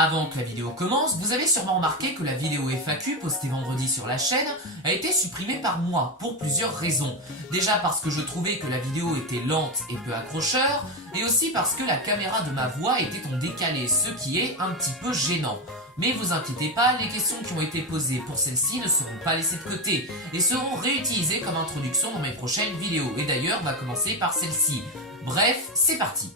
Avant que la vidéo commence, vous avez sûrement remarqué que la vidéo FAQ postée vendredi sur la chaîne a été supprimée par moi pour plusieurs raisons. Déjà parce que je trouvais que la vidéo était lente et peu accrocheur, et aussi parce que la caméra de ma voix était en décalé, ce qui est un petit peu gênant. Mais vous inquiétez pas, les questions qui ont été posées pour celle-ci ne seront pas laissées de côté et seront réutilisées comme introduction dans mes prochaines vidéos. Et d'ailleurs, on va commencer par celle-ci. Bref, c'est parti.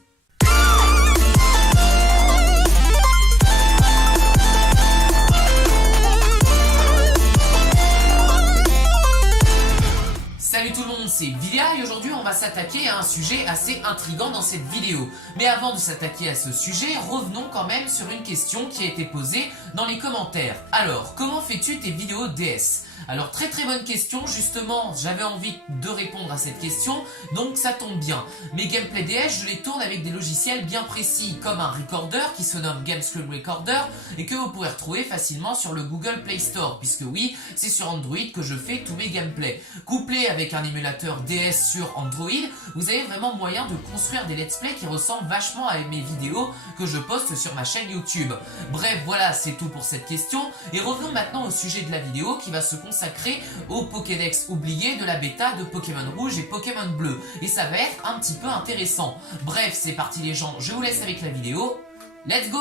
Salut tout le monde, c'est Vilia et aujourd'hui on va s'attaquer à un sujet assez intriguant dans cette vidéo. Mais avant de s'attaquer à ce sujet, revenons quand même sur une question qui a été posée dans les commentaires. Alors, comment fais-tu tes vidéos DS ? Alors très bonne question, justement j'avais envie de répondre à cette question, donc ça tombe bien. Mes gameplays DS, je les tourne avec des logiciels bien précis, comme un recorder qui se nomme GameScreen Recorder et que vous pourrez retrouver facilement sur le Google Play Store, puisque oui, c'est sur Android que je fais tous mes gameplays. Couplé avec un émulateur DS sur Android, vous avez vraiment moyen de construire des let's play qui ressemblent vachement à mes vidéos que je poste sur ma chaîne YouTube. Bref, voilà, c'est tout pour cette question, et revenons maintenant au sujet de la vidéo qui va se consacré au Pokédex oublié de la bêta de Pokémon Rouge et Pokémon Bleu. Et ça va être un petit peu intéressant. Bref, c'est parti les gens, je vous laisse avec la vidéo. Let's go!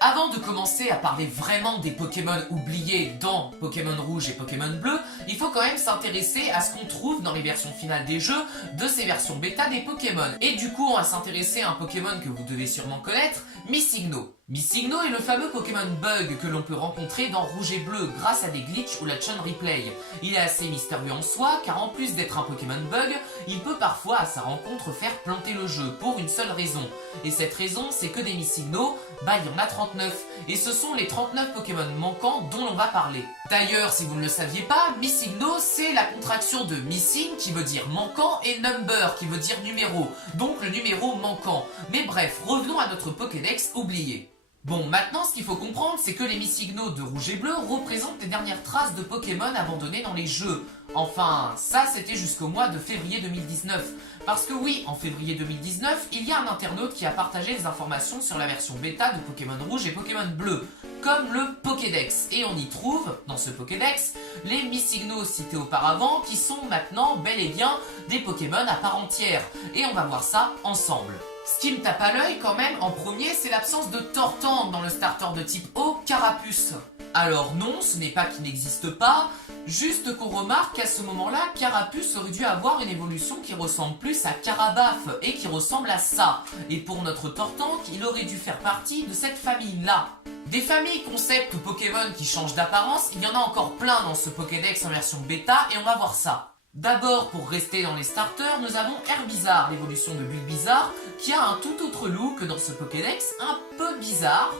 Avant de commencer à parler vraiment des Pokémon oubliés dans Pokémon Rouge et Pokémon Bleu, il faut quand même s'intéresser à ce qu'on trouve dans les versions finales des jeux de ces versions bêta des Pokémon. Et du coup, on va s'intéresser à un Pokémon que vous devez sûrement connaître, Missigno. Missigno est le fameux Pokémon Bug que l'on peut rencontrer dans Rouge et Bleu grâce à des glitches ou la Chun Replay. Il est assez mystérieux en soi car en plus d'être un Pokémon Bug, il peut parfois à sa rencontre faire planter le jeu pour une seule raison. Et cette raison, c'est que des Missigno, il y en a 39. Et ce sont les 39 Pokémon manquants dont l'on va parler. D'ailleurs, si vous ne le saviez pas, Missigno c'est la contraction de Missing qui veut dire manquant et Number qui veut dire numéro, donc le numéro manquant. Mais bref, revenons à notre Pokédex oublié. Bon, maintenant ce qu'il faut comprendre, c'est que les Missigno de Rouge et Bleu représentent les dernières traces de Pokémon abandonnés dans les jeux. Enfin, ça c'était jusqu'au mois de février 2019. Parce que oui, en février 2019, il y a un internaute qui a partagé des informations sur la version bêta de Pokémon Rouge et Pokémon Bleu, comme le Pokédex. Et on y trouve, dans ce Pokédex, les Missigno cités auparavant, qui sont maintenant bel et bien des Pokémon à part entière. Et on va voir ça ensemble. Ce qui me tape à l'œil quand même en premier, c'est l'absence de Tortank dans le starter de type eau Carapuce. Alors non, ce n'est pas qu'il n'existe pas, juste qu'on remarque qu'à ce moment-là, Carapuce aurait dû avoir une évolution qui ressemble plus à Carabaf et qui ressemble à ça. Et pour notre Tortank, il aurait dû faire partie de cette famille-là. Des familles, concepts ou Pokémon qui changent d'apparence, il y en a encore plein dans ce Pokédex en version bêta et on va voir ça. D'abord, pour rester dans les starters, nous avons Herbizarre, l'évolution de Bulbizarre, qui a un tout autre look que dans ce Pokédex, un peu bizarre.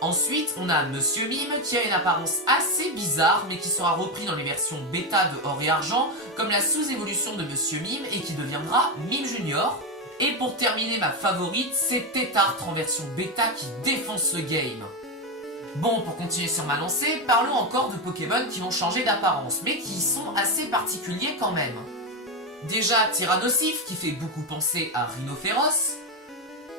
Ensuite, on a Monsieur Mime, qui a une apparence assez bizarre, mais qui sera repris dans les versions bêta de Or et Argent, comme la sous-évolution de Monsieur Mime, et qui deviendra Mime Junior. Et pour terminer, ma favorite, c'est Tétartre en version bêta qui défonce le game. Bon, pour continuer sur ma lancée, parlons encore de Pokémon qui ont changé d'apparence, mais qui sont assez particuliers quand même. Déjà, Tyrannosif, qui fait beaucoup penser à Rhinophéros.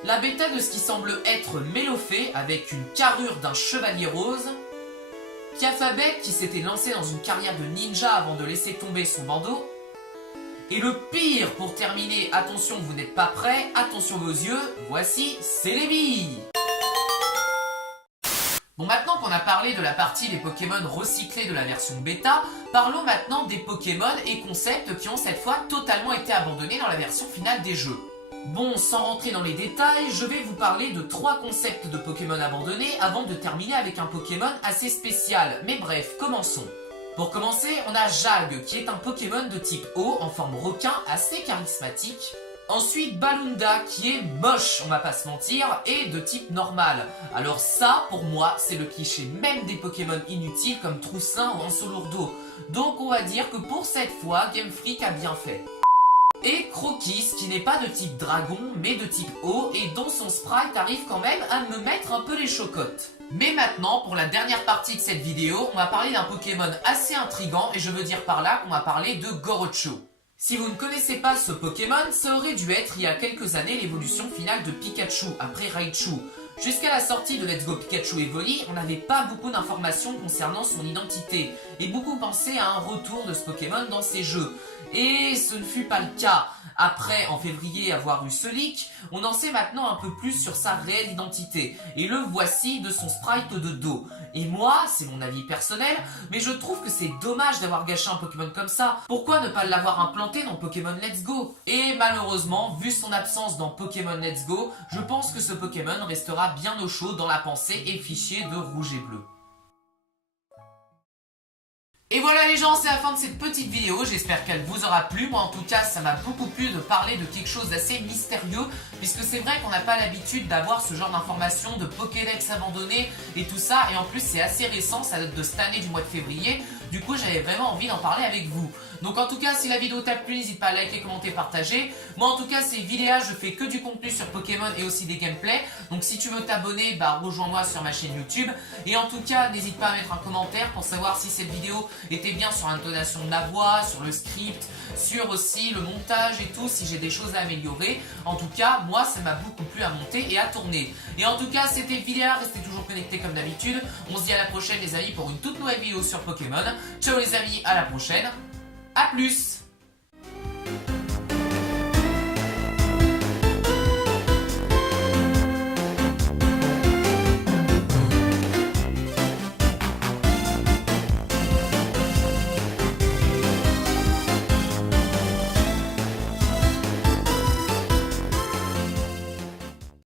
La bêta de ce qui semble être Mélofée, avec une carrure d'un chevalier rose. Kiafabek, qui s'était lancé dans une carrière de ninja avant de laisser tomber son bandeau. Et le pire, pour terminer, attention, vous n'êtes pas prêts, attention vos yeux, voici Celebi. Bon, maintenant qu'on a parlé de la partie des Pokémon recyclés de la version bêta, parlons maintenant des Pokémon et concepts qui ont cette fois totalement été abandonnés dans la version finale des jeux. Bon, sans rentrer dans les détails, je vais vous parler de 3 concepts de Pokémon abandonnés avant de terminer avec un Pokémon assez spécial. Mais bref, commençons. Pour commencer, on a Jag, qui est un Pokémon de type eau en forme requin assez charismatique. Ensuite, Balunda, qui est moche, on va pas se mentir, et de type normal. Alors ça, pour moi, c'est le cliché même des Pokémon inutiles comme Troussin ou Ansolourdo. Donc on va dire que pour cette fois, Game Freak a bien fait. Et Crokis, qui n'est pas de type dragon, mais de type eau, et dont son sprite arrive quand même à me mettre un peu les chocottes. Mais maintenant, pour la dernière partie de cette vidéo, on va parler d'un Pokémon assez intriguant, et je veux dire par là qu'on va parler de Gorocho. Si vous ne connaissez pas ce Pokémon, ça aurait dû être il y a quelques années l'évolution finale de Pikachu après Raichu. Jusqu'à la sortie de Let's Go Pikachu Evoli, on n'avait pas beaucoup d'informations concernant son identité, et beaucoup pensaient à un retour de ce Pokémon dans ces jeux. Et ce ne fut pas le cas. Après, en février, avoir eu ce leak, on en sait maintenant un peu plus sur sa réelle identité. Et le voici de son sprite de dos. Et moi, c'est mon avis personnel, mais je trouve que c'est dommage d'avoir gâché un Pokémon comme ça. Pourquoi ne pas l'avoir implanté dans Pokémon Let's Go? Et malheureusement, vu son absence dans Pokémon Let's Go, je pense que ce Pokémon restera bien au chaud dans la pensée et fichier de rouge et bleu. Et voilà les gens, c'est la fin de cette petite vidéo, j'espère qu'elle vous aura plu. Moi en tout cas, ça m'a beaucoup plu de parler de quelque chose d'assez mystérieux, puisque c'est vrai qu'on n'a pas l'habitude d'avoir ce genre d'informations, de Pokédex abandonnés et tout ça, et en plus c'est assez récent, ça date de cette année du mois de février, du coup j'avais vraiment envie d'en parler avec vous. Donc en tout cas, si la vidéo t'a plu, n'hésite pas à liker, commenter, partager. Moi en tout cas, ces vidéos, je fais que du contenu sur Pokémon et aussi des gameplays, donc si tu veux t'abonner, bah rejoins-moi sur ma chaîne YouTube. Et en tout cas, n'hésite pas à mettre un commentaire pour savoir si cette vidéo était bien sur l'intonation de ma voix, sur le script, sur aussi le montage et tout, si j'ai des choses à améliorer. En tout cas, moi ça m'a beaucoup plu à monter et à tourner. Et en tout cas, c'était vidéo, restez toujours connectés comme d'habitude. On se dit à la prochaine les amis pour une toute nouvelle vidéo sur Pokémon. Ciao les amis, à la prochaine, à plus.